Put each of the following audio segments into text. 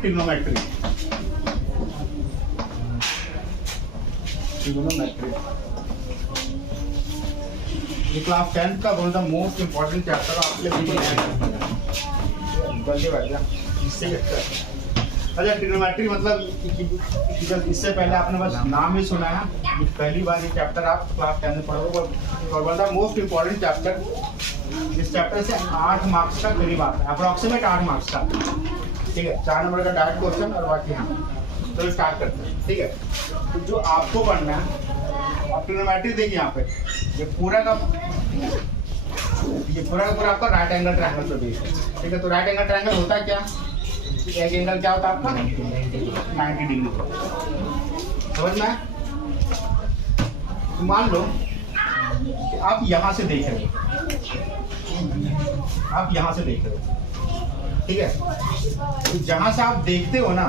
Trigonometry. ये class 10th का one of the most important chapter आपके लिए बैठ जा। इससे अच्छा ट्रिग्नोमेट्री मतलब इससे पहले आपने बस नाम ही सुना है, पहली बार ये चैप्टर आप क्लास 10 में पढ़ोगे और one of the most important chapter. इस चैप्टर से 8 मार्क्स का करीब आता है, अप्रोक्सीमेट 8 मार्क्स का। ठीक है, 4 नंबर का डायरेक्ट क्वेश्चन और बाकी हाँ। तो स्टार्ट करते हैं। ठीक है, तो जो आपको पढ़ना है आप ट्रिग्नोमेट्री देखिए यहाँ पे, ये पूरा का पूरा आपका राइट एंगल ट्रायंगल पे बेस्ड है। ठीक है, तो राइट एंगल ट्रायंगल होता क्या, एक एंगल क्या होता है आपका 90 डिग्री। समझ में? तो मान लो कि आप यहाँ से देख रहे हो, आप यहाँ से देख रहे हो। ठीक है, तो जहाँ से आप देखते हो ना,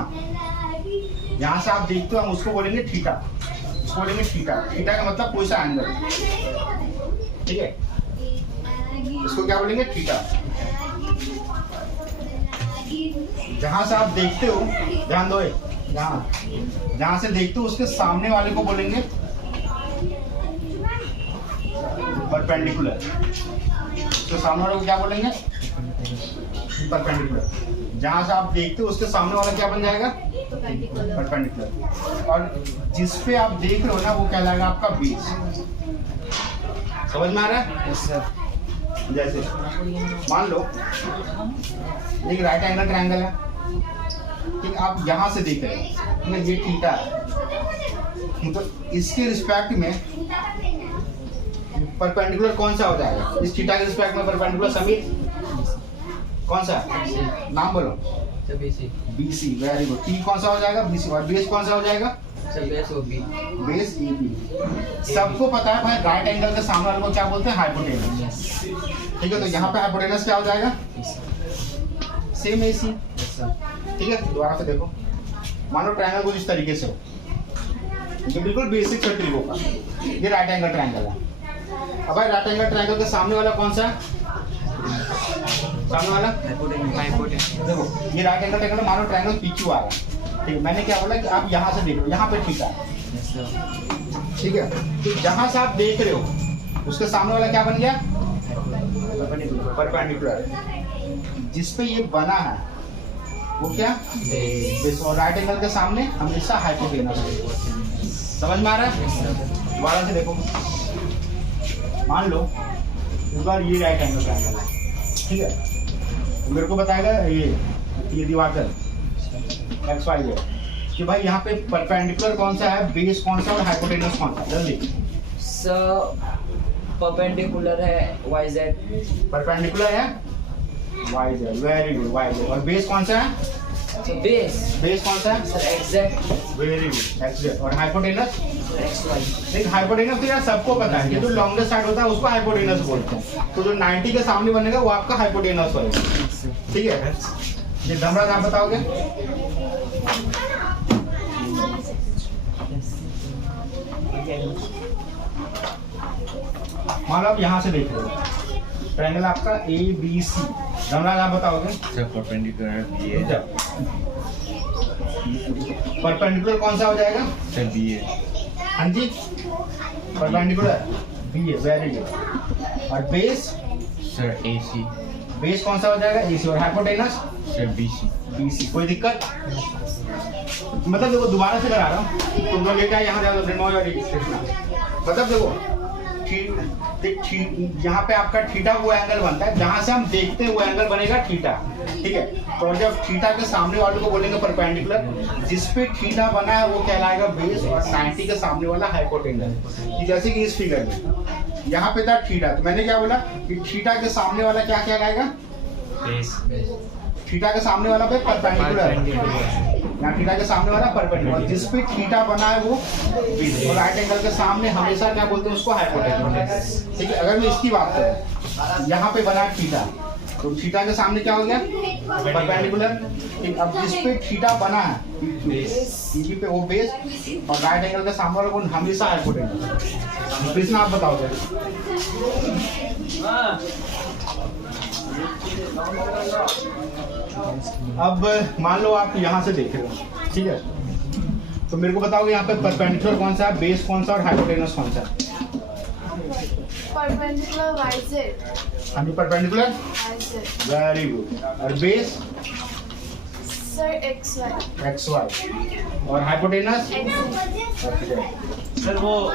यहाँ से आप देखते हो, हम उसको बोलेंगे थीटा। उसको बोलेंगे थीटा। थीटा का मतलब कोई सा एंगल। ठीक है, इसको क्या बोलेंगे थीटा। जहां से आप देखते हो, ध्यान दो, जहां से देखते हो उसके सामने वाले को बोलेंगे परपेंडिकुलर। उसके सामने वाले को क्या बोलेंगे परपेंडिकुलर। जहां से आप देखते हो उसके सामने वाला क्या बन जाएगा परपेंडिकुलर। और जिस पे आप देख रहे हो ना वो कहलाएगा आपका बेस। समझ में आ रहा है? जैसे मान लो एक राइट एंगल ट्रायंगल है। ठीक, आप यहाँ से देख रहे हो, ये थीटा है, तो इसके रिस्पेक्ट में परपेंडिकुलर कौन सा हो जाएगा? इस थीटा के रिस्पेक्ट में परपेंडिकुलर समीप कौन सा? नाम बोलो। BC। Very good. टी कौन सा हो जाएगा? BC। और बेस कौन सा हो जाएगा? Base AB। सबको पता है भाई राइट एंगल के सामने वाले को क्या बोलते हैं? हाइपोटेनस। ठीक है, तो यहाँ पे हाइपोटेनस क्या हो जाएगा? Same AC। ठीक है, दोबारा से देखो, मानो ट्रायंगल कुछ इस तरीके से हो, जो बिल्कुल बेसिक सा ट्रिक होगा। ये राइट एंगल ट्रायंगल है। अब भाई राइट एंगल ट्रायंगल के सामने वाला कौन सा है? सामने वाला हाइपोटेनस। देखो ये राइट एंगल ट्रायंगल, मानो ट्रायंगल PQ आ रहा है। ठीक है, मैंने क्या बोला कि आप यहाँ से देखो, यहाँ पे थीटा है। ठीक है, तो जहाँ से आप देख रहे हो उसके सामने वाला क्या बन गया? परपेंडिकुलर। जिस पे ये बना है वो क्या? बेस। और राइट एंगल के सामने हमेशा हाइपोटेनस। समझ में आ रहा है? दोबारा से देखो, मान लो इस बार ये राइट एंगल ट्रायंगल है। ठीक है, मेरे को बताएगा ये दिवाकर XYZ कि भाई यहाँ पे परपेंडिकुलर कौन सा है, बेस कौन सा और हाइपोटेनस कौन सा? जल्दी। परपेंडिकुलर है YZ। परपेंडिकुलर है YZ। Very good, YZ। और बेस कौन सा है? बेस कौन सा है? XZ। Very good, XZ। और हाइपोटेनस? XY। लेकिन हाइपोटेनस तो यार सबको पता है कि जो लॉन्गेस्ट साइड होता है उसको हाइपोटेनस बोलते हैं। तो जो 90 के सामने बनेगा वो आपका हाइपोटेनस होगा। ठीक है, ये धमराज आप बताओगे? मान लो आप यहाँ से देख रहे हो, ट्रायंगल आपका ABC। धमराज आप बताओगे? Perpendicular BA। परपेंडिकुलर कौन सा हो जाएगा? BA। हाँ जी, परपेंडिकुलर BA। Very good. और बेस? Sir AC। बेस कौन सा हो जाएगा? AC। और हाइपोटेनस? Sir BC। कोई दिक्कत? मतलब देखो, दोबारा से करा रहा हूँ, तुम लोग लेके आए यहाँ जाओ। मतलब देखो, यहाँ पे आपका थीटा वो एंगल बनता है जहाँ से हम देखते हैं वो एंगल बनेगा थीटा। ठीक है, तो जब थीटा के सामने वाले को बोलेंगे परपेंडिकुलर, जिस पे थीटा बना है वो कहलाएगा बेस और 90 के सामने वाला हाइपोटेनस। जैसे कि इस फिगर में यहाँ पे था थीटा, तो मैंने क्या बोला कि थीटा के सामने वाला क्या कहलाएगा? बेस। थीटा के सामने वाला पे परपेंडिकुलर, यहाँ थीटा के सामने वाला परपेंडिकुलर, जिस पे थीटा बना है वो बेस। और राइट एंगल के सामने हमेशा क्या बोलते हैं उसको? हाइपोटेनस। ठीक है, अगर मैं इसकी बात करूँ, यहाँ पे बना थीटा, तो थीटा के सामने क्या हो गया? परपेंडिकुलर। अब जिस पे थीटा बना है PQ पे वो बेस, और राइट एंगल के सामने वाला को हमेशा हाइपोटेनस। प्रश्न आप बताओगे? अब मान लो आप यहाँ से देख रहे हो, ठीक है, तो मेरे को बताओगे यहाँ पे परपेंडिकुलर कौन सा है, बेस कौन सा और हाइपोटेनस कौन सा है? परपेंडिकुलर YZ, हाँ जी, परपेंडिकुलर, YZ, वेरी गुड। और बेस सर XY, XY और हाइपोटेनस सर वो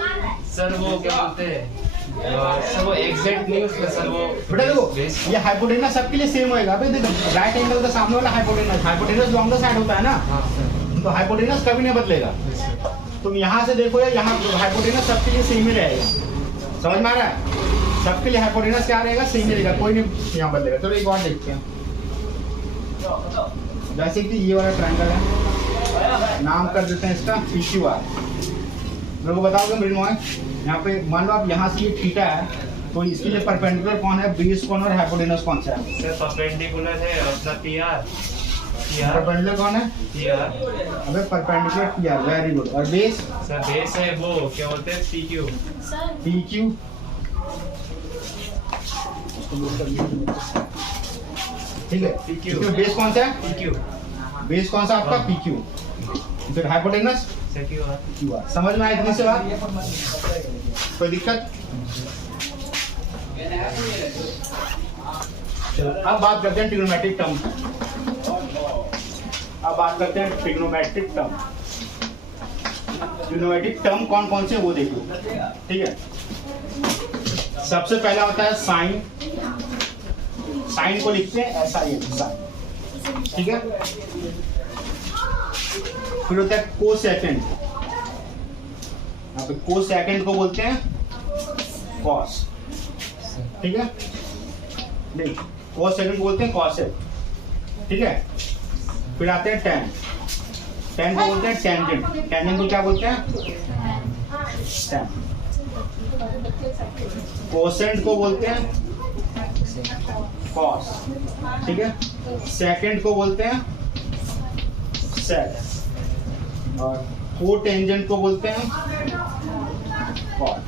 क्या बोलते हैं सर वो एग्जैक्ट नहीं उसका सर वो बेटा देखो बेस ये हाइपोटेनस सबके लिए सेम होएगा। अबे देखो राइट एंगल का सामने वाला हाइपोटेनस लॉन्गर साइड होता है ना, हाँ सर तो हाइपोटेनस कभी नहीं बदलेगा। तुम यहाँ से देखो या यहाँ हाइपोटेनस सबके लिए सेम ही रहेगा, समझ में आ रहा है? सबके लिए हाइपोटेनस क्या रहेगा, सेम ही रहेगा, कोई नहीं यहाँ बदलेगा। चलो एक और देखते हैं, जैसे कि ये वाला ट्रायंगल है, नाम कर देते हैं इसका PQR। मेरे को बताओगे मृण्मय, यहाँ पे मान लो आप यहाँ से ये थीटा है, तो इसके लिए परपेंडिकुलर कौन है, बेस कौन और हाइपोटेनस कौन सा है? सर परपेंडिकुलर है अपना PR परपेंडिकुलर कौन है? PR अबे परपेंडिकुलर PR, वेरी गुड। और बेस सर बेस है वो क्या बोलते हैं PQ सर PQ, ठीक है। PQ। इसमें बेस कौन सा है? PQ बेस कौन सा आपका? PQ। फिर हाइपोटेनस सर QR QR। समझ में आया इतनी से बात? कोई दिक्कत? चलो अब बात करते हैं ट्रिग्नोमेट्रिक टर्म। अब बात करते हैं ट्रिग्नोमेट्रिक टर्म। ट्रिग्नोमेट्रिक टर्म कौन कौन से वो देखो, ठीक है। सबसे पहला होता है साइन। साइन को लिखते हैं SIN, साइन, ठीक है। फिर होता है कोसेकेंड। यहाँ पे कोसेकेंड को बोलते हैं कॉस, ठीक है। नहीं, कोसेकेंड को बोलते हैं कॉसेक, ठीक है। फिर आते हैं टेन। टेन को बोलते हैं टेंजेंट। टेंजेंट को क्या बोलते हैं? टेन। कोसेंट को बोलते हैं कॉस, ठीक है। सेकेंड को बोलते हैं सेक। और कोटेंजेंट को बोलते हैं कॉट।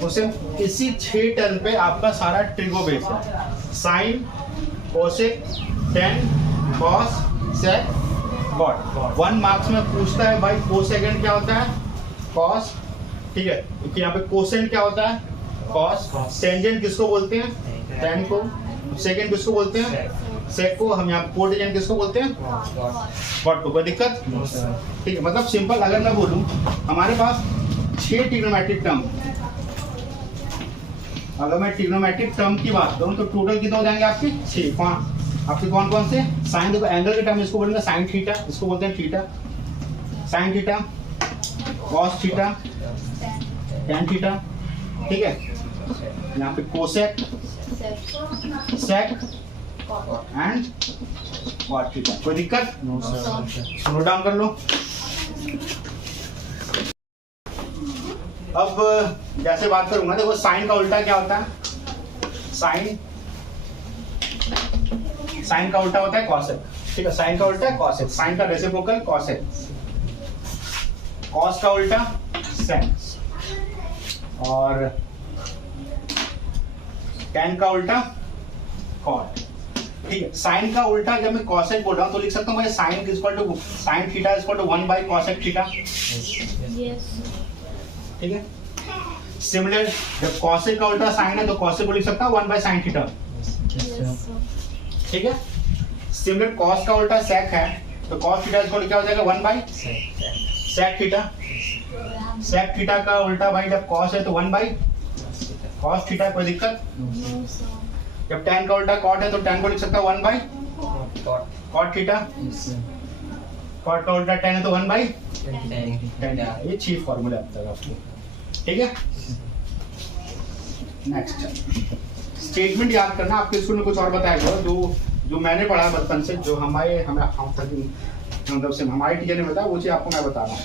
तो सिर्फ इसी 6 टर्म पे आपका सारा ट्रिगो बेस है। साइन, कोसेक, टेन, कॉस, सेक, कॉट। 1 मार्क्स में पूछता है भाई कोसेकेंड क्या होता है, कॉस, ठीक है। क्योंकि यहाँ पे कोसेंट क्या होता है, कॉस। टेंजेंट किसको बोलते हैं, टेन को। सेकेंड किसको बोलते हैं, सेक को। हम यहाँ कोटेंजेंट किसको बोलते हैं, कॉट को। कोई दिक्कत? ठीक है। मतलब सिंपल अगर मैं बोलूं हमारे पास 6 ट्रिग्नोमेट्रिक टर्म, अगर मैं ट्रिग्नोमेट्रिक टर्म की बात करूं तो टोटल कितने हो जाएंगे आपके 6। आपके कौन कौन से? साइन, देखो एंगल के टर्म इसको बोलेंगे साइन थीटा, इसको बोलते हैं theta, sine theta, cos theta, tan theta, ठीक है। यहाँ पे cosec, sec and cot theta. कोई दिक्कत? नोट डाउन कर लो। अब जैसे बात करूंगा, देखो साइन का उल्टा क्या होता है, साइन का उल्टा होता है कॉसेक, ठीक है। साइन का उल्टा है कॉसेक, साइन का रेसिप्रोकल कॉसेक। कॉस का उल्टा सेक, और टेन का उल्टा कॉट, ठीक है। साइन का उल्टा जब मैं कॉसेक बोल रहा हूं तो लिख सकता हूं भाई sine equal to sine theta equal to 1 by cosec theta, ठीक है। सिमिलर जब कॉसेक का उल्टा साइन है तो कॉसेक को लिख सकता हूं 1 बाय साइन थीटा, ठीक है। सिमिलर कॉस का उल्टा सेक है तो कॉस थीटा इक्वल टू क्या हो जाएगा 1 by sec theta. Sec theta का उल्टा भाई जब कॉस है तो 1 बाय कॉस थीटा। कोई दिक्कत? जब tan का उल्टा कॉट है तो tan को लिख सकता है 1 बाय कॉट थीटा। कॉट का उल्टा tan है तो 1 बाय tan। ये चीफ फॉर्मूला आता है आपको, ठीक है। नेक्स्ट स्टेटमेंट याद करना। आपके स्कूल में कुछ और बताया गया जो मैंने पढ़ा बचपन से, जो मतलब से हमारे टीचर ने बताया वो चीज आपको मैं बता रहा हूँ।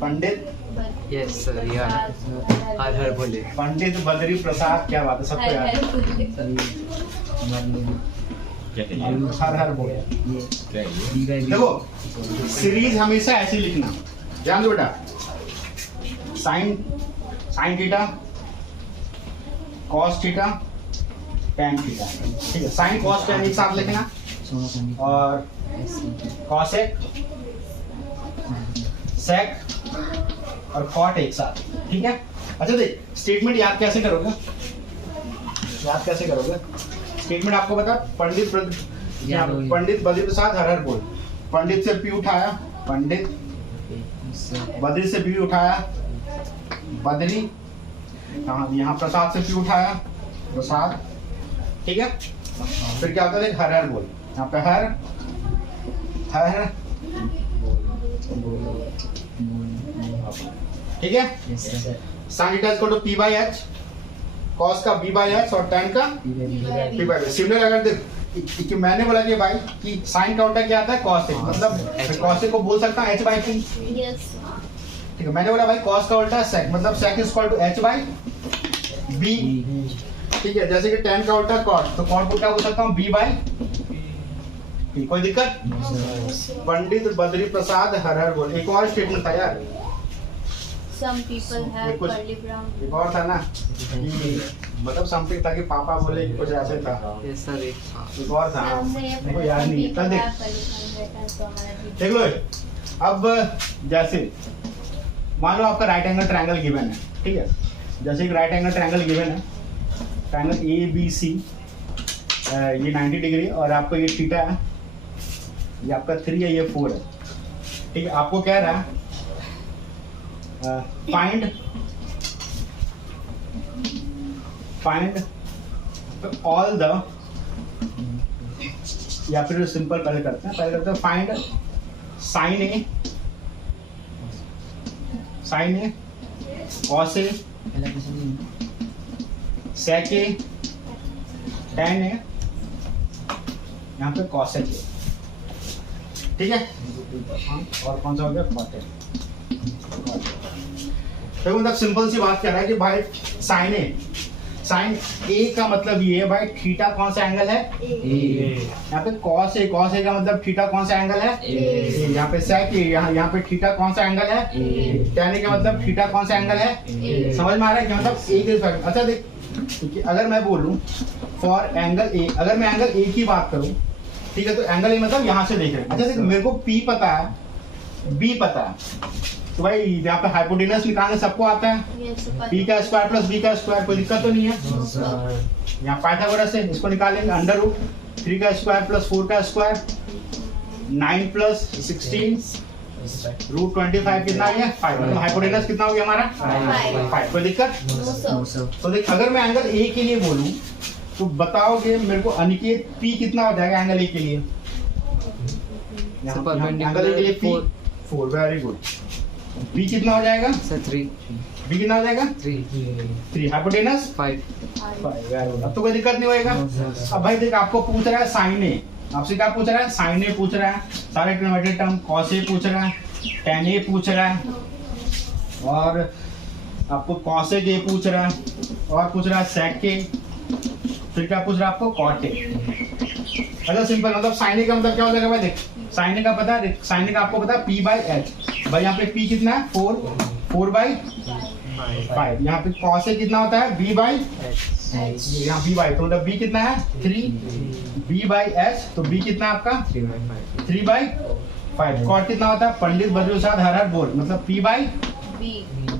पंडित यस सर, हर हर बोले। पंडित बद्री प्रसाद, क्या बात है, सबको याद है। हर हर बोले। देखो सीरीज हमेशा ऐसे लिखना, ध्यान दो बेटा। Sign theta, cos theta, tan theta, ठीक है। sin cos tan एक साथ लिखना और cosec sec और cot एक साथ, ठीक है। अच्छा देख स्टेटमेंट याद कैसे करोगे, स्टेटमेंट आपको बता, पंडित बद्री प्रसाद हर हर बोल, पंडित से पी उठाया, पंडित बद्री से पी उठाया, बद्री यहाँ प्रसाद से पी उठाया, प्रसाद, ठीक है। फिर क्या होता है, हर हर बोल, यहाँ पे हर हर, ठीक है। sin theta equal to p by h, cos का b by h और tan का p by h। सिमिलर अगर देख कि मैंने बोला कि भाई कि sin का उल्टा क्या आता है, cos से, मतलब cos को बोल सकता हूँ h by p, ठीक है। मैंने बोला भाई cos का उल्टा sec, मतलब sec equal to h by b, ठीक है। जैसे कि tan का उल्टा cot, तो cot को क्या बोल सकता हूँ, b by p। कोई दिक्कत? पंडित बद्री प्रसाद हर हर बोल। एक और स्टेटमेंट था यार, Some people have curly brown. एक और था ना, मतलब समथिंग था कि पापा बोले कि कुछ ऐसे था, यस सर। एक और था, मेरे को याद नहीं। Some चल people देख have curly brown hair, तो हमारा भी- देख लो। अब जैसे मान लो आपका राइट एंगल ट्रायंगल गिवन है, ठीक है। जैसे एक राइट एंगल ट्रायंगल गिवन है, ट्रायंगल ए बी सी, ये 90 डिग्री और आपको ये थीटा है, ये आपका 3 है, ये 4 है, ठीक है। आपको कह रहा है फाइंड ऑल द, या फिर सिंपल पहले करते हैं, find sine A cos A sec A tan ए, यहाँ पे cos ए, ठीक है। और कौन सा हो गया, cot ए। तो मतलब सिंपल सी बात कर रहा है कि भाई साइन ए का मतलब ये है भाई थीटा कौन सा एंगल है, यहाँ पे cos ए का मतलब थीटा कौन सा एंगल है, यहाँ पे sec ए, यहाँ पे थीटा कौन सा एंगल है, tan ए का मतलब थीटा कौन सा एंगल है। समझ में आ रहा है कि मतलब ए के रिस्पेक्ट। अच्छा देख, अगर मैं बोलूं फॉर एंगल ए, अगर मैं एंगल ए की बात करूं, ठीक है, तो एंगल ए मतलब यहाँ से देख रहे हैं। अच्छा देख, मेरे को P पता है, B पता है, तो भाई यहाँ पे हाइपोटेनस निकालने सबको आता है, Yes, so P का स्क्वायर प्लस B का स्क्वायर, कोई दिक्कत तो नहीं है। यहाँ पाइथागोरस से इसको निकालेंगे, अंडर रूट 3 का स्क्वायर प्लस 4 का स्क्वायर, 9 प्लस 16 रूट 25 कितना है, 5। मतलब हाइपोटेनस कितना हो गया हमारा, 5। कोई दिक्कत? No, sir. तो देख, अगर मैं एंगल ए के लिए बोलूं तो बताओगे मेरे को अनिकेत P कितना हो जाएगा एंगल ए के लिए, एंगल ए के लिए P 4, वेरी गुड। B कितना हो जाएगा सर 3 B कितना हो जाएगा 3, हाइपोटेनस 5 अब तो कोई दिक्कत नहीं होएगा। अब भाई देख, आपको पूछ रहा है साइन ए, आपसे क्या पूछ रहा है, साइन ए पूछ रहा है, सारे ट्रिग्नोमेट्रिक टर्म, कॉस ए पूछ रहा है, tan ए पूछ रहा है, और आपको कॉसेक ए पूछ रहा है, और पूछ रहा है सेक ए, फिर क्या पूछ रहा है आपको, कॉट ए। अच्छा सिंपल, मतलब साइन ए का मतलब क्या हो जाएगा भाई, देख साइन ए का पता है, साइन ए का आपको पता है P by H, भाई यहाँ पे P कितना है 4 by 5, यहाँ पे cos ए कितना होता है B by यहाँ B by, तो मतलब B कितना है 3 B by H, तो B कितना है आपका 3 by 5। कॉट कितना होता है, पंडित बद्री प्रसाद हर हर बोल, मतलब P by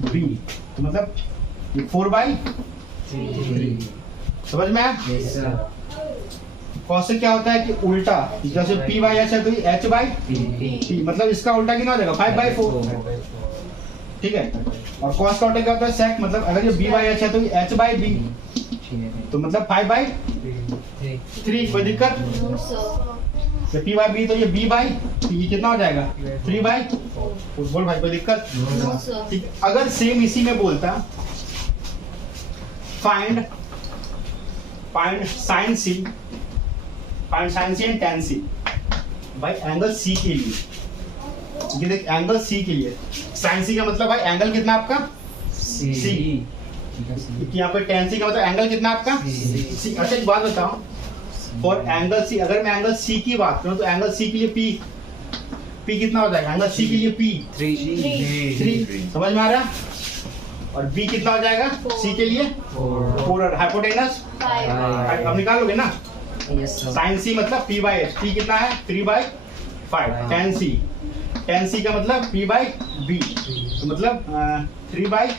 B, तो मतलब 4 by 3। समझ में आया? कॉस से क्या होता है कि उल्टा, जैसे P by H है तो ये H by P, मतलब इसका उल्टा कितना हो जाएगा 5 by 4, ठीक है। और कॉस का उल्टा क्या होता है सेक, मतलब अगर ये B by H है तो ये H by B, तो मतलब 5 by 3। कोई दिक्कत? तो P by B तो ये B by P कितना हो जाएगा 3 by 4। बोल भाई कोई दिक्कत? ठीक है। अगर सेम इसी में बोलता find sine C and tan C, भाई एंगल सी के लिए, ये देख एंगल सी के लिए साइन सी का मतलब भाई एंगल कितना आपका सी, यहाँ पे tan सी का मतलब एंगल कितना आपका सी। अच्छा एक बात बताओ, फॉर एंगल सी, अगर मैं एंगल सी की बात करूं तो एंगल सी के लिए P कितना हो जाएगा, एंगल सी के लिए P 3। समझ में आ रहा है? और बी कितना हो जाएगा सी के लिए 4 और हाइपोटेनस 5. अब निकालोगे ना यस सर साइन सी मतलब पी बाई एच, पी कितना है 3/5, टेन सी का मतलब पी बाई बी, तो मतलब 3/4।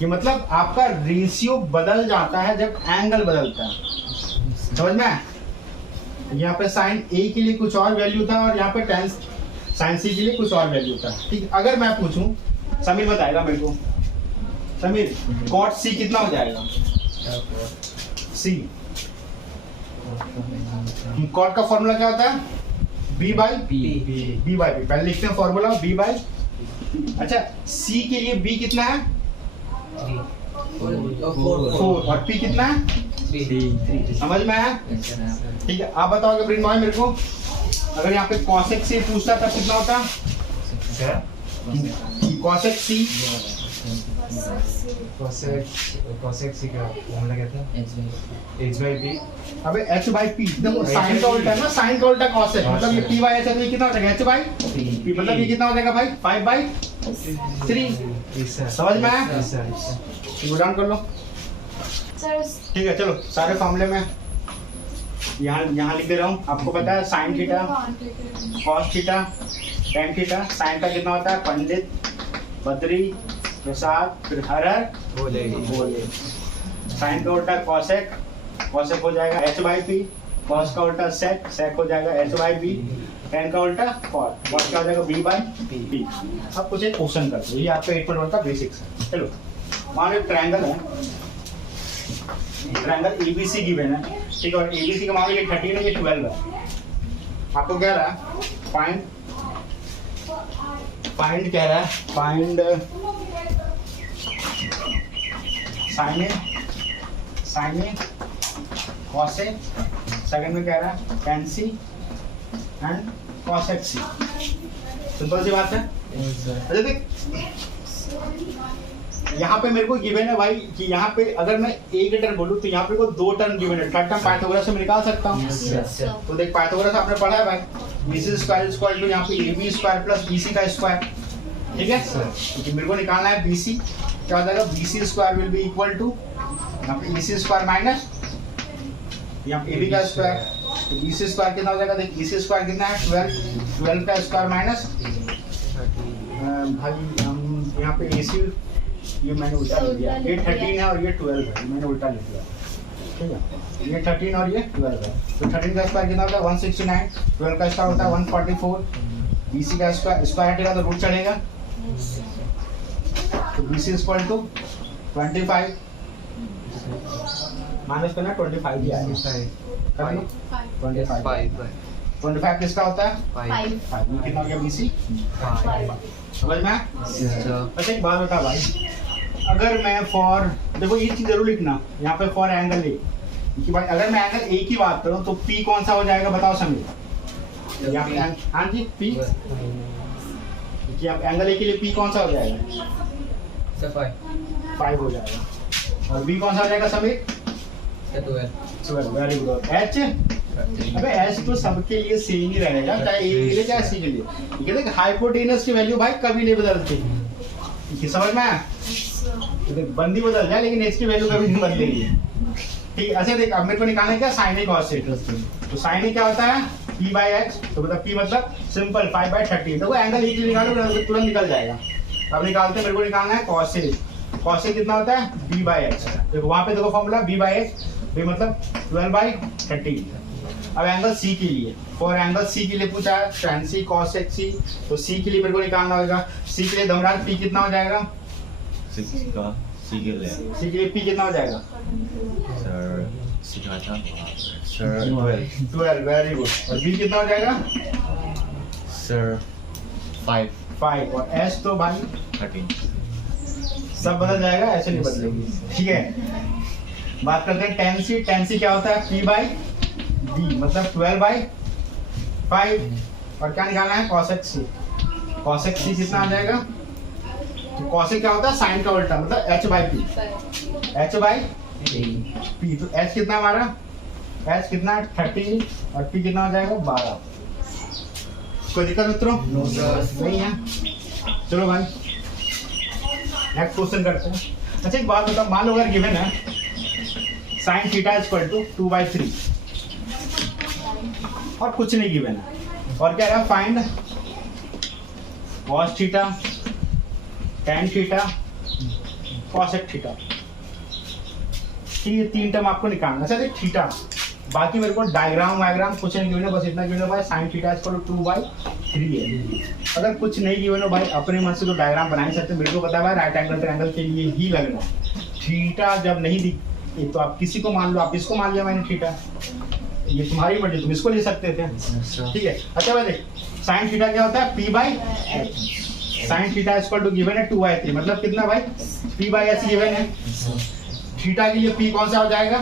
ये मतलब आपका रेशियो बदल जाता है जब एंगल बदलता है, समझ में आया? यहाँ पे साइन ए के लिए कुछ और वैल्यू था और यहाँ पे टेन साइन सी के लिए कुछ और वैल्यू था, ठीक। अगर मैं पूछूं, समीर बताएगा मेरे को, समीर कॉट सी कितना हो जाएगा? सी कॉट का फॉर्मूला क्या होता है? B by B by B, पहले लिखते हैं फॉर्मूला बी बाई। अच्छा सी के लिए बी कितना है? 4 और पी कितना है? 3। समझ में आया? ठीक है, आप बताओगे प्रिंट बॉय मेरे को, अगर यहाँ पे कॉसेक सी पूछता तब कितना होता? कॉसेक सी cosec c का फॉर्मूला क्या था? h by p। अबे h by p, देखो साइन का उल्टा है ना, साइन का उल्टा कॉसेक, मतलब ये p by h है तो ये कितना हो जाएगा? h by p, मतलब ये कितना हो जाएगा भाई? 5/3। समझ में आया? डाउन कर लो, Sir, ठीक है। चलो सारे फॉर्मूले में यहाँ लिख दे रहा हूँ। आपको पता है sine theta, cos theta, tan theta. Sine का कितना होता है? पंडित, बद्री, प्रसाद, फिर हरहर बोले। साइन का उल्टा कॉसेक, कॉसेक हो जाएगा h by p, कॉस का उल्टा सेक, सेक हो जाएगा h by b, टेन का उल्टा कॉट, कॉट क्या हो जाएगा? b by p। अब कुछ एक क्वेश्चन करते हैं, ये आपका 8.1 का बेसिक्स है। चलो मान लो ट्रायंगल है, ट्रायंगल ABC गिवन है, ठीक है, और ABC का मान लो ये 13 है, ये 12 है। आपको कह रहा है फाइंड कह रहा है find sine A cosec, second में कह रहा है tan C and cosec C। Simple सी बात है। अच्छा देख, यहाँ पे मेरे को गिवन है भाई कि यहाँ पे अगर मैं एक टर्म बोलूँ तो यहाँ पे को 2 टर्म गिवन है, थर्ड टर्म पाइथागोरस से मैं निकाल सकता हूँ। तो देख पाइथागोरस आपने पढ़ा है भाई, BC स्क्वायर इक्वल टू यहाँ पे AB स्क्वायर प्लस BC का स्क्वायर, ठीक है। क्योंकि मेरे को निकालना है BC, क्या हो जाएगा? BC square will be equal to यहाँ पे AC स्क्वायर माइनस यहाँ पे AB का स्क्वायर, तो BC स्क्वायर कितना हो जाएगा? देख BC स्क्वायर कितना है? 12 का स्क्वायर माइनस भाई हम यहाँ पे AC ये मैंने उल्टा लिख दिया, ये 13 है और ये 12 है, मैंने उल्टा लिख दिया, ठीक है। ये 13 और ये 12 है, तो 13 का स्क्वायर कितना होता है? 169, 12 का स्क्वायर होता है 144, BC का स्क्वायर हटेगा तो रूट चढ़ेगा, तो BC इक्वल टू 25 माइनस करना 25 ही आएगा, 25 किसका होता है? 5। ये कितना हो गया? BC 5। समझ में? अच्छा एक बात बता भाई, अगर मैं फॉर, देखो ये चीज जरूर लिखना यहाँ पे, फॉर एंगल ए, कि भाई अगर मैं एंगल ए की बात करूँ तो P कौन सा हो जाएगा? बताओ समीर। हाँ जी P, कि आप एंगल ए के लिए P कौन सा हो जाएगा? 5 हो जाएगा। और B कौन सा हो जाएगा समीर? 12। Very good. H, अबे H तो सबके लिए सेम ही रहेगा, चाहे ए के लिए चाहे सी के लिए। ये देख हाइपोटेनस की वैल्यू भाई कभी नहीं बदलती, समझ में आया? बंदी बदल जाए लेकिन H की वैल्यू कभी नहीं बदलेगी, ठीक है। ऐसे देख, अब मेरे को निकालना है क्या? साइन ए कॉसेक, तो साइन ए क्या होता है? P by H, तो मतलब P मतलब सिंपल 5/30। देखो एंगल ए के लिए निकालो तुरंत निकल जाएगा। अब निकालते हैं, मेरे को निकालना है कॉसेक, कॉसेक कितना होता है? B by H। देखो वहां पे देखो formula B by H, B मतलब 12/30। अब एंगल C के लिए, फॉर एंगल C के लिए पूछा है tan C cosec C, तो C के लिए मेरे को निकालना होगा। C के लिए धमराज P कितना हो जाएगा? C के लिए P कितना हो जाएगा? Sir 12, very good. और B कितना हो जाएगा? सर 5 और S तो भाई 13। सब बदल जाएगा, ऐसे नहीं बदलेगी, ठीक है। बात करते हैं tan C क्या होता है? P by D मतलब 12/5। और क्या निकालना है? cosec C कितना आ जाएगा? तो cosec क्या होता है? साइन का उल्टा मतलब h by p। तो h कितना हमारा? h कितना? 30 और p कितना हो जाएगा? 12। कोई दिक्कत मित्रों? नहीं है। चलो भाई नेक्स्ट क्वेश्चन करते हैं। अच्छा एक बात बताओ, मान लो अगर गिवन है साइन थीटा इक्वल टू 2/3 और कुछ नहीं गिवन है, और क्या है find cos theta, tan theta, cosec theta. ये 3 टर्म आपको निकालना। अच्छा देख थीटा, बाकी मेरे को डायग्राम वायग्राम कुछ नहीं गिवन है, बस इतना गिवन है भाई साइन थीटा इक्वल टू 2/3 है। अगर कुछ नहीं गिवन हो भाई अपने मन से तो डायग्राम बना ही सकते हैं। मेरे को पता है भाई राइट एंगल ट्रायंगल के लिए ही लगना है। थीटा जब नहीं दिख तो आप किसी को मान लो, आप इसको मान लिया मैंने थीटा, ये तुम्हारी मर्जी, तुम इसको ले सकते थे, ठीक है। अच्छा भाई देख साइन थीटा क्या होता है p/h, sine theta equal to given है 2/3, मतलब कितना भाई p/h गिवन है। थीटा के लिए p कौन सा हो जाएगा,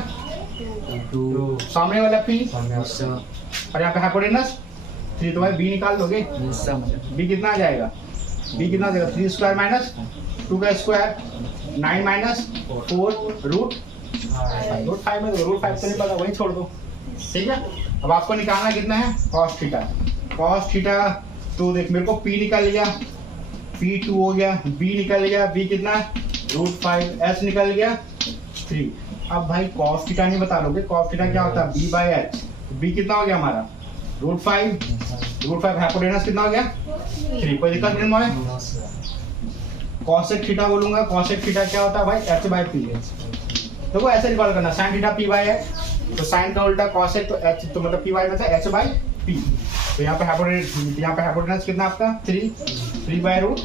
2 सामने वाला p, yes sir और यहाँ पे हाइपोटेनस 3, तो भाई b निकाल दोगे, yes sir b कितना आ जाएगा, b कितना आ जाएगा 3 स्क्वायर माइनस 2 का स्क्वायर 9 माइनस 4 रूट 5 में रूट 5 तो नहीं पता, वही छोड़ दो, ठीक है। अब आपको निकालना कितना है cos थीटा, cos थीटा तो देख मेरे को p निकल गया, p 2 हो गया, b निकल गया, b कितना रूट 5, s निकल गया 3। अब भाई cos थीटा नहीं बता लोगे, cos थीटा क्या होता है b/h, b कितना हो गया हमारा रूट 5 हाइपोटेनस कितना हो गया 3, कोई दिक्कत नहीं है। cosec थीटा बोलूंगा, cosec थीटा क्या होता है भाई h/p। देखो ऐसे निकाल करना, sin थीटा p/h, तो sin का उल्टा cosec तो h, तो मतलब p/h मतलब h/p। तो यहाँ पे हाइपोटेनस कितना आपका 3/2,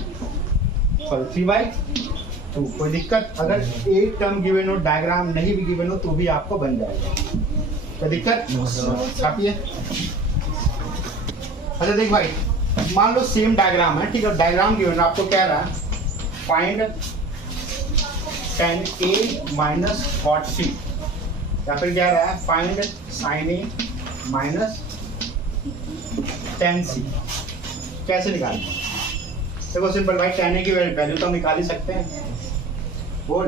कोई दिक्कत। अगर एक टर्म गिवन हो, डायग्राम नहीं भी गिवन हो तो भी आपको बन जाएगा, कोई दिक्कत छापिए। अच्छा देख भाई मान लो सेम डायग्राम है, ठीक है, डायग्राम गिवन आपको कह रहा है find tan A minus cot C, या फिर क्या रहा है find sin A minus tan C। कैसे निकालें, देखो सिंपल भाई tan A की वैल्यू तो हम निकाल ही सकते हैं, बोल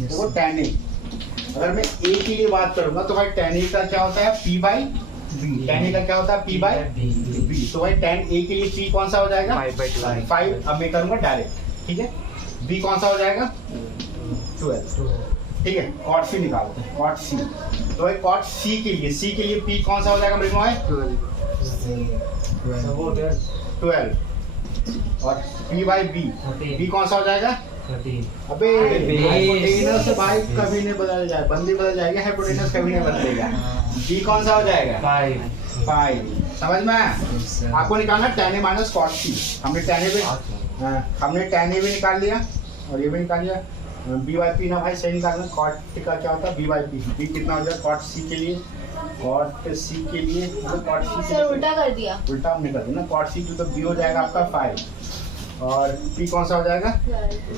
देखो tan A, अगर मैं A के लिए बात करूंगा तो भाई tan A का क्या होता है p/b, tan A का क्या होता है p/b, तो भाई tan A के लिए p कौन सा हो जाएगा 5। अब मैं करूंगा डायरेक्ट, ठीक है, b कौन सा हो जाएगा 12, ठीक है। cot C निकालते हैं, cot C, तो भाई cot C के लिए p कौन सा हो जाएगा मेरे को है 12, और p/b, b कौन सा हो जाएगा 13। अबे हाइपोटेनस भाई कभी नहीं बदल जाए, बंदी बदल जाएगी, हाइपोटेनस कभी नहीं बदलेगा। b कौन सा हो जाएगा 5, समझ में आया। आपको निकालना tan A minus cot C, हमने tan A भी निकाल लिया और ये भी निकाल लिया, b/p ना भाई सही निकालना। cot का क्या होता है b/p, b कितना हो जाएगा cot C के लिए, cot C के लिए मतलब cot C सर उल्टा कर दिया, उल्टा हमने कर दिया ना, cot C तो b हो जाएगा आपका 5 और p कौन सा हो जाएगा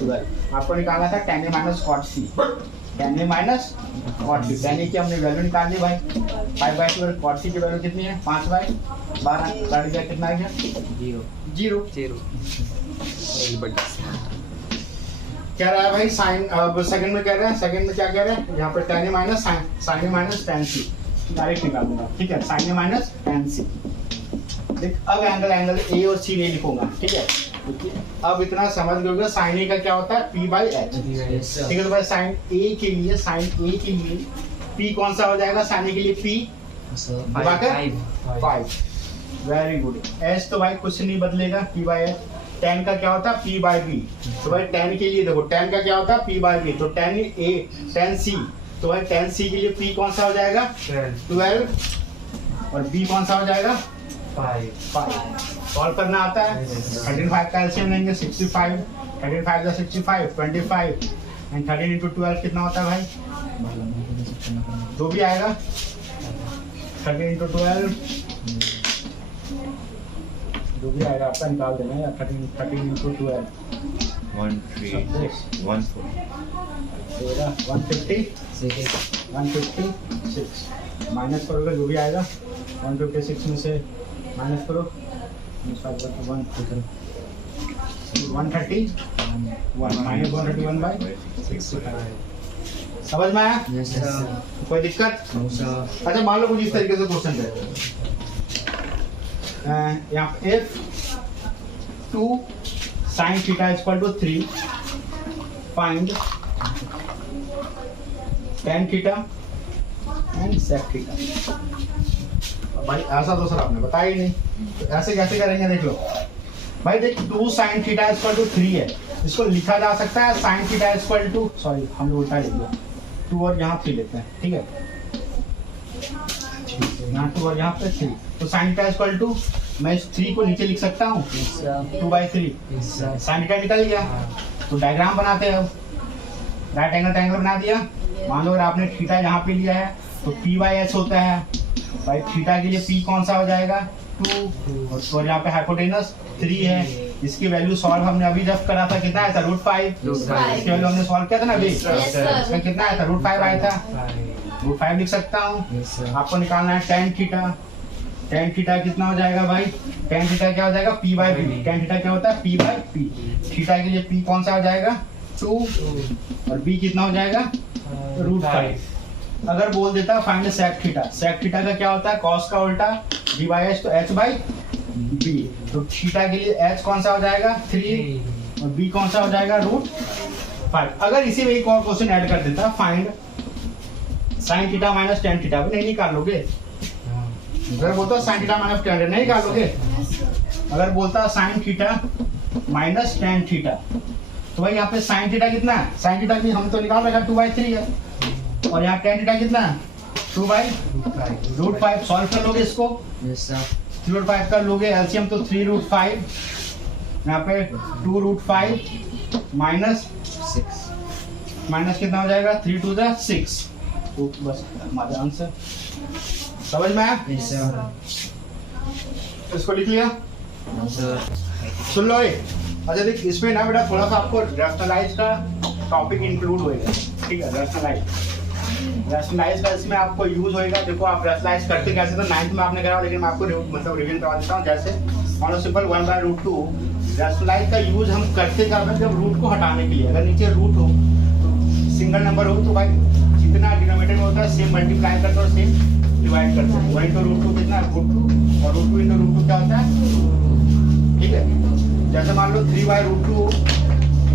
12। आपको निकालना था tan A minus cot C, tan A minus cot C, tan A की हमने वैल्यू निकाल ली भाई 5/12, cot C की वैल्यू कितनी है 5/12, काट दिया कितना आ गया 0। क्या रहा है भाई साइन, अब सेकंड में कह रहे हैं, सेकंड में क्या कह रहे हैं यहाँ पर tan A minus sin A minus tan C direct निकाल दूंगा, ठीक है, sin A minus tan C। देख अब एंगल A और C नहीं लिखूंगा, ठीक है, अब इतना समझ गए sin A का क्या होता है p/h, ठीक है। तो भाई sin A के लिए p कौन सा हो जाएगा, sin A के लिए p 5, वेरी गुड। h तो भाई कुछ नहीं बदलेगा p/h, tan का क्या होता है p/b, तो भाई tan के लिए देखो tan का क्या होता है p/b, तो tan C, तो भाई tan C के लिए p कौन सा हो जाएगा 12 और b कौन सा हो जाएगा 5। सॉल्व करना आता है, 35 का एलसीएम लेंगे 65, 35 का 65 25 एंड 13 into 12 कितना होता है भाई, जो भी आएगा 13 into 12 जो भी आएगा आपका निकाल देना है, 13 into 12 156 माइनस करोगे जो भी आएगा 156 में से माइनस करो 131 माइनस 131 बाई 65। समझ में आया? कोई दिक्कत? अच्छा मान लो कुछ इस तरीके से क्वेश्चन है, यहाँ if 2 sin theta equal to 3 find tan theta and sec theta. भाई ऐसा तो सर आपने बताया ही नहीं, तो ऐसे कैसे करेंगे? देख लो भाई, देख 2 sin थीटा इक्वल टू 3 है, इसको लिखा जा सकता है sin theta equal to, sorry हमने उल्टा लिख दिया, 2 और यहाँ 3 लेते हैं, ठीक है, यहाँ 2 और यहाँ पे 3, तो sin थीटा इक्वल टू, मैं इस 3 को नीचे लिख सकता हूँ 2/3, sin थीटा निकल गया। तो डायग्राम बनाते हैं, राइट एंगल ट्रायंगल बना दिया। मान लो अगर आपने थीटा यहाँ पे लिया है तो p/h होता है भाई, थीटा के लिए p कौन सा हो जाएगा 2, और यहाँ पे हाइपोटेनस 3 है, इसकी वैल्यू सॉल्व हमने अभी जब करा था, कितना आया था √5, इसकी वैल्यू हमने सॉल्व किया था ना अभी, इसमें कितना आया था √5 आया था, √5 लिख सकता हूँ। आपको निकालना है tan थीटा, tan थीटा कितना हो जाएगा भाई, tan थीटा क्या हो जाएगा p/p, tan थीटा क्या होता है p/p, थीटा के लिए p कौन सा हो जाएगा 2 और b कितना हो जाएगा √5। अगर बोल देता find sec theta, sec theta का क्या होता है cos का उल्टा d/h, तो h/b, तो थीटा के लिए h कौन सा हो जाएगा 3 और b कौन सा हो जाएगा √5। अगर इसी में एक और क्वेश्चन ऐड कर देता find sin theta minus tan theta, भी नहीं निकालोगे? अगर बोलता sin theta minus tan theta नहीं निकालोगे? अगर बोलता sin theta minus tan theta, तो भाई यहाँ पे sin थीटा कितना है, sin थीटा भी हम तो निकाल रहे हैं 2/3 है, और यहाँ tan थीटा कितना है 2/√5। सॉल्व कर लोगे इसको, 3/5 कर लोगे, एलसीएम तो 3√5, यहाँ पे 2√5 माइनस 6, माइनस कितना हो जाएगा 3 2 6, तो बस हमारा आंसर समझ में आया? इसको लिख लिया, सुन लो ये। अच्छा देख, इसमें ना बेटा थोड़ा सा आपको रैशनलाइज का टॉपिक इंक्लूड होएगा, ठीक है, रैशनलाइज का इसमें आपको यूज होएगा। देखो आप रैशनलाइज करते कैसे, तो 9th में आपने करा, लेकिन मैं आपको मतलब रिवीजन करवा देता हूँ। जैसे मान लो सिंपल 1/√2, रैशनलाइज का यूज हम करते कर रहे हैं जब रूट को हटाने के लिए। अगर नीचे रूट हो तो सिंगल नंबर हो तो भाई जितना डिनोमिनेटर में होता है सेम मल्टीप्लाई करते और सेम डिवाइड करते हैं। 1 × √2 कितना है √2, और √2 × √2 क्या होता है, ठीक है। जैसे मान लो 3/√2,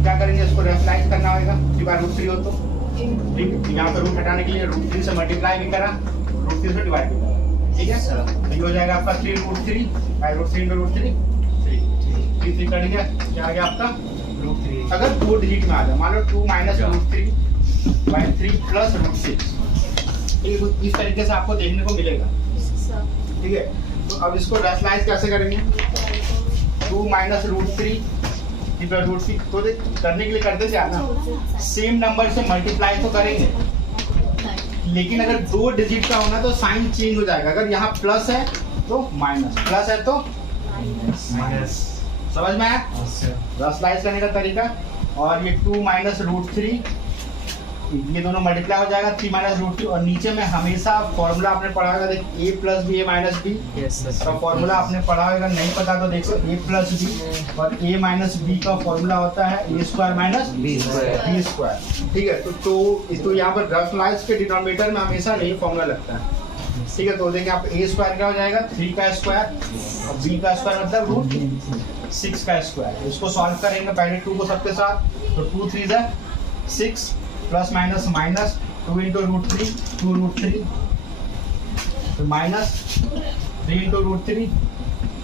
क्या करेंगे, इसको रैशनलाइज करना होगा, 3/√3 हो तो यहाँ पर रूट हटाने के लिए √3 से मल्टीप्लाई भी करा, √3 से डिवाइड भी करा, ठीक है। तो ये हो जाएगा आपका 3√3 √3 × √3, 3 कट गया, क्या आ गया आपका √3। अगर 4 डिजिट में आ जाए, मान लो 2 - √3/3 प्लस √6, इस तरीके से आपको देखने को मिलेगा, ठीक है। तो अब इसको रैशनलाइज कैसे करेंगे, 2 - √3 √6, तो देख करने के लिए करते क्या ना, सेम नंबर से मल्टीप्लाई तो करेंगे, लेकिन अगर 2 डिजिट का होना तो साइन चेंज हो जाएगा। अगर यहाँ प्लस है तो माइनस, प्लस है तो माइनस, समझ में आया रैशनलाइज करने का तरीका। और ये 2 - √3, ये दोनों मल्टीप्लाई हो जाएगा 3 - √3, और नीचे में हमेशा फॉर्मूला आपने पढ़ा होगा, देख a + b a - b, का फॉर्मूला आपने पढ़ा होगा, नहीं पता तो देखो a + b और a - b का फॉर्मूला होता है a² - b², ठीक है। तो यहाँ पर रैशनलाइज के डिनोमिनेटर में हमेशा यही फॉर्मूला लगता है, ठीक है। तो देखिए आप a² क्या हो जाएगा 3 का स्क्वायर और b का स्क्वायर मतलब √6 का स्क्वायर। इसको सॉल्व करेंगे पहले 2 को सबके साथ, तो 2 × 3 = 6 प्लस माइनस माइनस 2 × √3 2√3, तो माइनस 3 × √3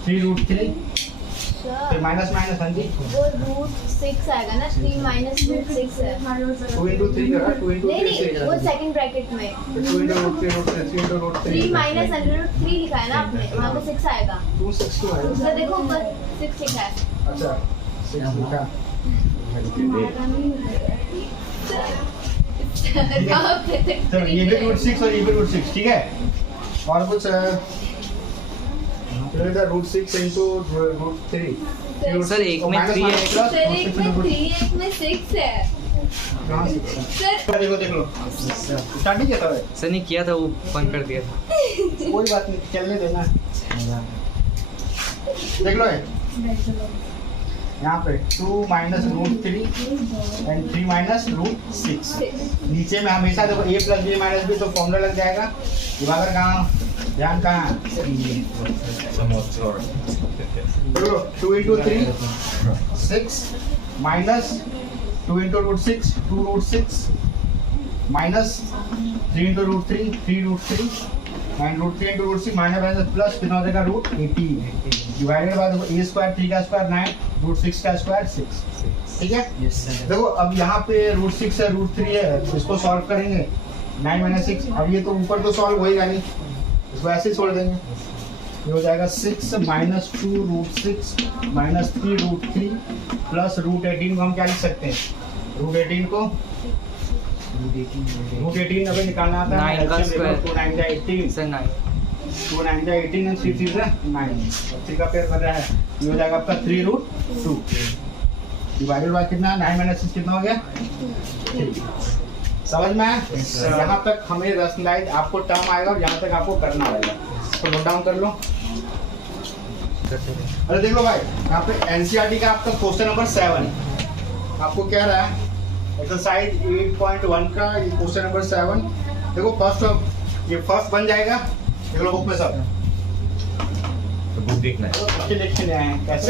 3√3, फिर माइनस माइनस, हाँ जी वो √6 आएगा ना, 3 - √6 है, 2 × 3 करा, 2 × 3 नहीं वो सेकंड ब्रैकेट में 2 × √3 3 × √3 3 - √3 लिखा है ना आपने, वहाँ पे 6 आएगा, 2 6 2 है, उसका देखो ऊपर 6 लिखा है। अच्छा 6 लिखा, चलो ये भी √6 और ये भी √6, ठीक है। और कुछ √6 × √3 सर एक में 3 है, सर एक में 3 एक में 6 है सर। देख लो स्टार्टिंग किया था भाई, सर ने किया था, वो बंद कर दिया था। कोई बात नहीं, चलने देना। देख लो यहाँ पे 2 - √3 एंड 3 - √6, नीचे में हमेशा देखो a + b - b, तो फॉर्मूला लग जाएगा। दिवाकर कहाँ, ध्यान कहाँ, 2 × 3 6 minus 2 into root 6, 2 root 6 minus 3 into root 3, 3 root 3 and root 3 into root 6 minus plus कितना हो जाएगा root 18 divided by a square 3 का स्क्वायर 9 root 6 का स्क्वायर 6 ठीक है। Yes, sir. देखो अब यहाँ पे root 6 है root 3 है इसको सॉल्व करेंगे 9 minus 6 अब ये तो ऊपर तो सॉल्व होएगा नहीं इसको ऐसे ही छोड़ देंगे ये हो जाएगा 6 minus 2 root 6 minus 3 root 3 plus root 18 को हम क्या लिख सकते हैं root 18 को root 18 अभी निकालना आता है 9 का स्क्वायर 2 9 जा 18 सर 9 2 9 जा 18 and 3 3 जा 9 3 का पेयर कर रहा है ये हो जाएगा आपका 3 root 2 डिवाइडेड बाय कितना 9 minus 6 कितना हो गया 3 समझ में आया यहाँ तक हमें रैशनलाइज आपको टर्म आएगा और यहाँ तक आपको करना आएगा तो नोट डाउन कर लो। अरे देखो भाई यहाँ पे एनसीईआरटी का आपका क्वेश्चन नंबर 7 आपको क्या रहा है एक्सरसाइज 8.1 का ये क्वेश्चन नंबर 7 देखो फर्स्ट ये फर्स्ट बन जाएगा देख लो बुक में सब तो बुक देखना है लिख के आए हैं कैसे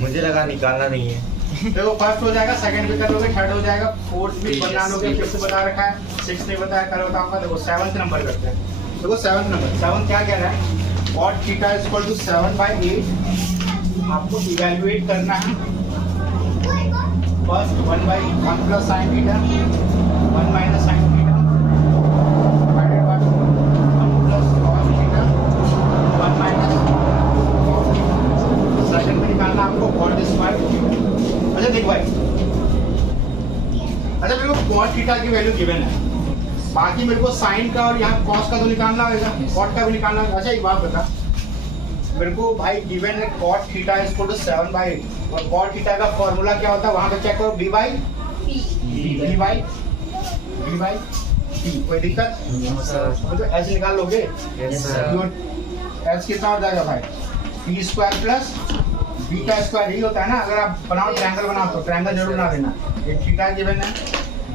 मुझे लगा निकालना नहीं है देखो फर्स्ट हो जाएगा सेकंड भी कर लोगे थर्ड हो जाएगा फोर्थ भी बना लोगे फिफ्थ बता रखा है सिक्स नहीं बताया कर बताऊंगा देखो 7th नंबर करते हैं देखो 7th नंबर 7 क्या कह रहा है cot theta is equal to 7/8 आपको इवैल्यूएट करना है first 1/1 plus sin theta 1 minus sin theta divided by 1 plus cos theta 1 minus second में निकालना आपको cot स्क्वायर अच्छा देख भाई अच्छा मेरे को cot थीटा की वैल्यू गिवन है बाकी मेरे को साइन का और यहाँ cos का तो निकालना होगा cot का भी निकालना होगा। अच्छा एक बात बता मेरे को भाई गिवन है cot theta is equal to 7/8 और cot थीटा का फॉर्मूला क्या होता है वहां पे चेक करो b बाई t कोई दिक्कत तो ऐसे निकाल लोगे यस सर एच कितना हो जाएगा भाई p स्क्वायर प्लस b का स्क्वायर ही होता है ना अगर आप बनाओ ट्रायंगल बनाओ तो ट्रायंगल जरूर बना देना ये थीटा गिवन है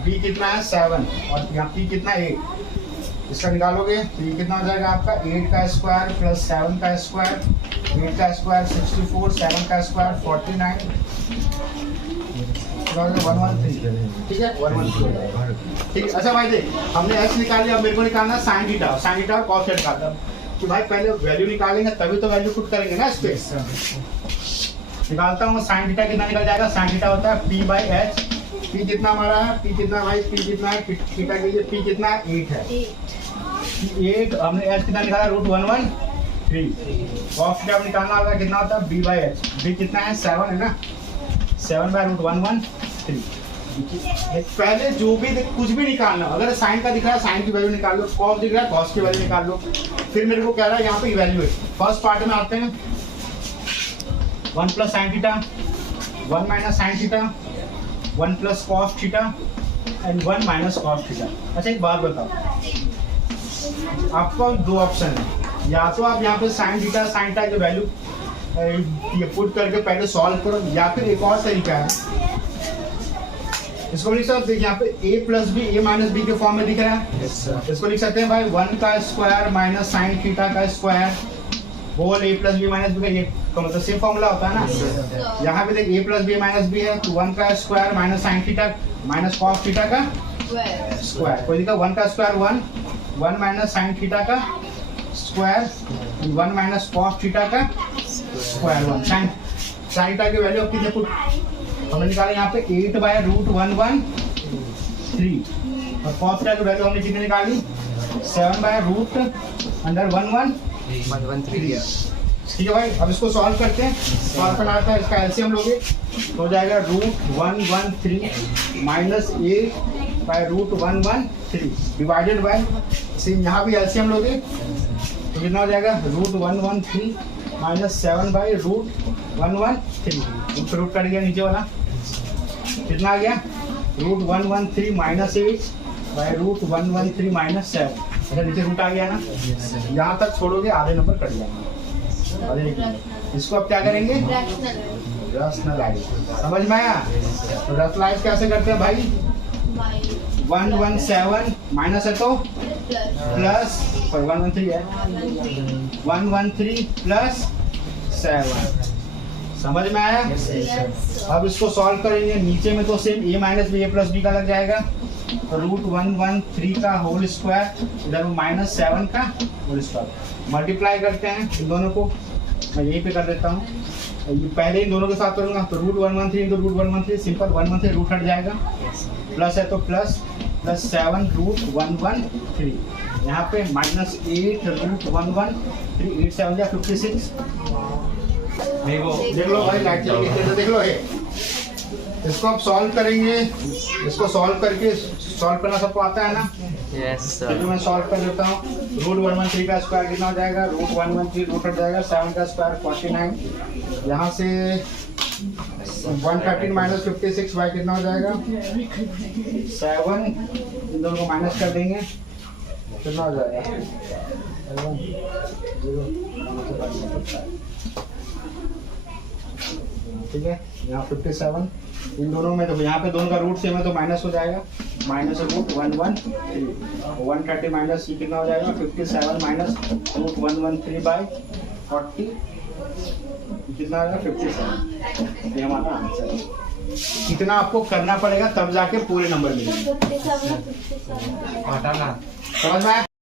b कितना है 7 और यहाँ p कितना 8 इसका निकालोगे तो ये कितना हो जाएगा आपका 8 का स्क्वायर प्लस 7 का स्क्वायर 8 का स्क्वायर 64 7 का स्क्वायर 49 113 ठीक है 113 ठीक है। अच्छा भाई देख हमने x निकाल लिया अब मेरे को निकालना sin थीटा और cos थीटा निकालता कि भाई पहले वैल्यू निकालेंगे तभी तो वैल्यू पुट करेंगे ना इस पे निकालता हूँ sin थीटा कितना निकल जाएगा sin थीटा होता है p/h p कितना हमारा है p कितना भाई p कितना है थीटा के लिए p कितना है 8 है 8 हमने h कितना निकाला √113 cos थीटा निकालना होगा कितना होता है b/h b कितना है 7 है ना 7/√113 पहले जो भी कुछ भी निकालना अगर साइन का दिख रहा है साइन की वैल्यू निकाल लो cos दिख रहा है cos की वैल्यू निकाल लो फिर मेरे को कह रहा है यहाँ पे इवैल्यूएट फर्स्ट पार्ट में आते हैं 1 plus sin theta 1 minus sin theta 1 plus cos theta and 1 minus cos theta. अच्छा एक बात बताओ आपका दो ऑप्शन है या तो आप यहाँ पे sin थीटा की वैल्यू ये पुट करके पहले सॉल्व करो या फिर एक और तरीका है इसको लिख सकते हैं यहाँ पे a plus b a minus b के फॉर्म में दिख रहा है इसको लिख सकते हैं भाई 1 का स्क्वायर माइनस साइन थीटा का square whole a plus b minus b का ये मतलब सेम फॉर्मूला होता है ना यहाँ पे देख a plus b minus b है तो 1 का square minus sine theta minus cos theta का स्क्वायर कोई दिखा 1 का स्क्वायर 1 माइनस साइन थीटा का स्क्वायर 1 माइनस कॉस थीटा का स्क्वायर 1 साइन थीटा की वैल्यू कितने पुट हमने निकाला यहाँ पे 8/√113 और cos थीटा की वैल्यू हमने कितनी निकाली 7/√113 ठीक है भाई अब इसको सॉल्व करते हैं सॉल्व करना आता है इसका एलसीएम लोगे तो हो जाएगा √113 माइनस 8/√113 डिवाइडेड बाय सेम यहाँ भी एलसीएम लोगे तो कितना हो जाएगा √113 माइनस 7/√113 रूट कट गया नीचे वाला कितना आ गया √113 माइनस 8/√113 माइनस 7 अच्छा नीचे रूट आ गया ना यहाँ तक छोड़ोगे आधे नंबर कट जाएंगे इसको अब क्या करेंगे रैशनलाइज समझ में आया तो रैशनलाइज कैसे करते हैं भाई 117 माइनस है तो प्लस 113 है 113 प्लस 7 समझ में आया? Yes. अब इसको सॉल्व करेंगे, नीचे में तो same a minus b a plus b का लग जाएगा, तो √113 का होल स्क्वायर, इधर -7 का होल स्क्वायर, मल्टीप्लाई करते हैं इन दोनों को, मैं यहीं पे कर देता हूँ, ये पहले इन दोनों के साथ करूँगा, तो √113 इंटू √113 सिंपल, 113 रूट हट जाएगा, प्लस है तो प्लस 7 √113, यहाँ पे -8 √113, 8 7 या 56, देख लो भाई लाइट चल गई, देख लो ये। इसको आप सॉल्व करेंगे, इसको सॉल्व करके, सॉल्व करना सबको आता है ना? यस चलिए मैं सॉल्व कर देता हूँ। √113 का स्क्वायर कितना हो जाएगा? √113 रूट हट जाएगा, 7 का स्क्वायर 49, यहाँ से 113 माइनस 56 बाई कितना हो जाएगा? 7, इन दोनों को माइनस कर देंगे, कितना हो जाएगा? 0, ठीक है, यहाँ 57, इन दोनों में तो यहाँ पे दोनों का रूट सेम है तो माइनस हो जाएगा, -√113, 130 माइनस ये कितना हो जाएगा? 57 माइनस √113 बाई 40, कितना आ जाएगा? 57, ये हमारा आंसर है। कितना आपको करना पड़ेगा तब जाके पूरे नंबर मिलेंगे, 57 हटाना समझ में आया?